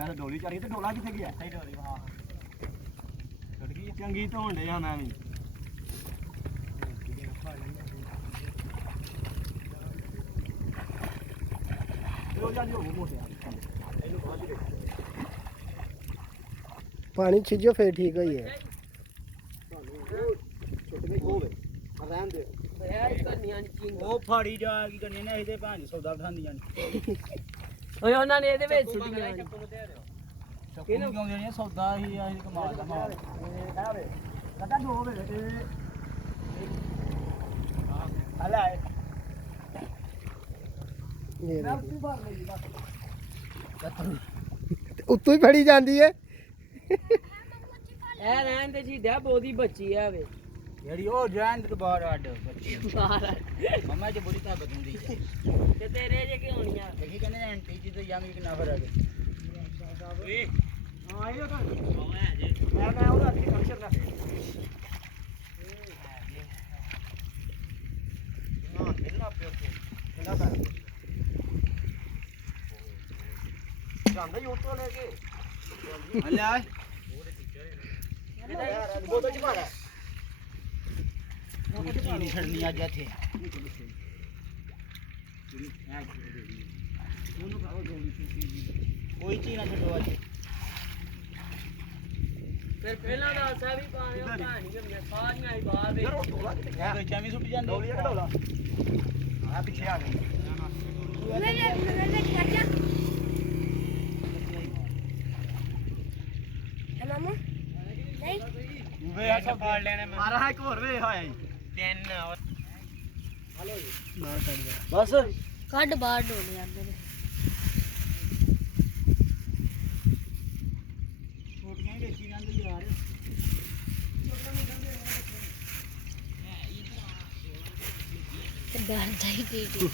ਵੈਸੇ ਡੋਲੀ ਚਾਰੀ ਤੇ ਡੋਲਾ ਕਿੱਥੇ ਗਿਆ ਸਹੀ ਡੋਲੀ ਹਾਂ ਛੁੱਟ ਗਈ ਚੰਗੀ ਧੋਣ ਦੇ ਆ ਮੈਂ ਵੀ ਉਹ ਜਾਂਦੀ ਹੋ ਮੋਟਿਆ ਇਹਨੂੰ ਬਾਅਦ ਦੇ ਪਾਣੀ ਛਿੱਜੋ ਫੇਰ ਠੀਕ ਹੋਈ ਹੈ ਛੁੱਟ ਗਈ ਹੋਵੇ ਰਹਿਣ ਦੇ ਉਹ ਫਾੜੀ ਜਾ ਕੀ ਕਰਨੀ ਨੇ ਇਹਦੇ ਭਾਂ ਸੌਦਾ ਖਾਂਦੀਆਂ ਨੇ ਓਏ ਉਹਨਾਂ ਨੇ ਇਹਦੇ ਵਿੱਚ ਸੁੱਟੀਆਂ ਕਿਹਨੂੰ ਕਿਉਂ ਦੇਣੀ ਸੌਦਾ ਹੀ ਆ ਇਹ ਕਮਾਲ ਦਾ ਮਾਲ ਇਹ ਵੇ ਕਦਾ ਦੋ ਵੇ ਇਹ ਹਲਾ ਇਹ ਮੈਂ ਉੱਤੀ ਬਾਹਰ ਲਈ ਬਸ ਉੱਤੋਂ ਹੀ ਫੜੀ ਜਾਂਦੀ ਹੈ ਇਹ ਰਹਿਣ ਤੇ ਜੀ ਬੋਦੀ ਬੱਚੀ ਆ ਵੇ ਜਿਹੜੀ ਉਹ ਜਾਨ ਤੋਂ ਬਾਹਰ ਅੱਡ ਬਾਹਰ ਮਮਾ ਚ ਬੜੀ ਤਾਕਤ ਹੁੰਦੀ ਹੈ ਤੇ ਤੇਰੇ ਜੇ ਕਿ ਹੋਣੀਆਂ ਦੇਖੀ ਕਹਿੰਦੇ ਨੇ ਆਂਟੀ ਜੀ ਤੇ ਯੰਗ ਇੱਕ ਨਫਰ ਆ ਗਏ ਓਏ ਹਾਂ ਇਹ ਤਾਂ ਮੈਂ ਉਹਦਾ ਅੱਗੇ ਫੰਕਸ਼ਨ ਦਾ ਨਾ ਮਿਲਣਾ ਪਿਓ ਤੇ ਕਿੰਨਾ ਕਰ ਜਾਂਦਾ ਹੀ ਉੱਤੋਂ ਲੈ ਕੇ ਹਲੇ ਆ ਯਾਰ ਬੋਤਲ ਚ ਮਾਰਾ ਨਹੀਂ ਛੱਡਣੀ ਅੱਜ ਇੱਥੇ ਕੋਈ ਚੀਜ਼ ਨਾ ਛੱਡੋ ਅੱਜ ਫਿਰ ਪਹਿਲਾਂ ਦਾ ਅਸਾ ਵੀ ਪਾਣੀ ਕਹਾਣੀ ਕਰਨੀਆਂ ਸਾਰੀਆਂ ਹੀ ਬਾਹਰ ਵੇ ਯਾਰ ਉਹ ਢੋਲਾ ਕਿੱਥੇ ਗਿਆ ਕੋਈ ਚਾਵੀ ਸੁੱਟ ਜਾਂਦੇ ਡੋਲੀ ਆ ਢੋਲਾ ਆ ਪਿੱਛੇ ਆ ਗਈ ਵੇ ਆ ਸਭ ਫਾੜ ਲੈਣੇ ਮੈਂ ਮਾਰਾ ਇੱਕ ਹੋਰ ਵੇ ਹੋਇਆ ਜੀ ਤਿੰਨ ਹਲੋ ਜੀ ਬਾਹਰ ਕੱਢ ਗਿਆ ਬਸ ਕੱਢ ਬਾਹਰ ਡੋਲੇ ਜਾਂਦੇ ਨੇ ਛੋਟੀਆਂ ਹੀ ਵੇਚੀ ਜਾਂਦੇ ਯਾਰ ਤੇ ਡਰਦਾ ਹੀ ਟੀਟੀ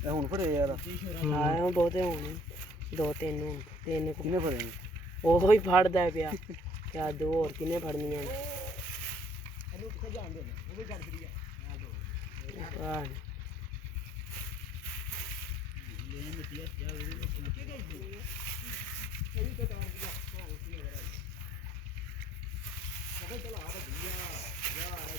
ਇਹ ਹੁਣ ਫੜੇ ਯਾਰ ਹਾਂ ਉਹ ਬਹੁਤੇ ਹੋਣੇ ਦੋ ਤਿੰਨ ਕਿੰਨੇ ਫੜੇ ਉਹੋ ਹੀ ਫੜਦਾ ਪਿਆ ਕਿਆ ਦੋ ਹੋਰ ਕਿੰਨੇ ਫੜਨੀਆਂ ਨੇ ਇਹਨੂੰ ਕਿੱਥੇ ਜਾਂਦੇ ਨੇ ਉਹ ਵੀ ਕੱਢ ਦਈਏ ਆਹ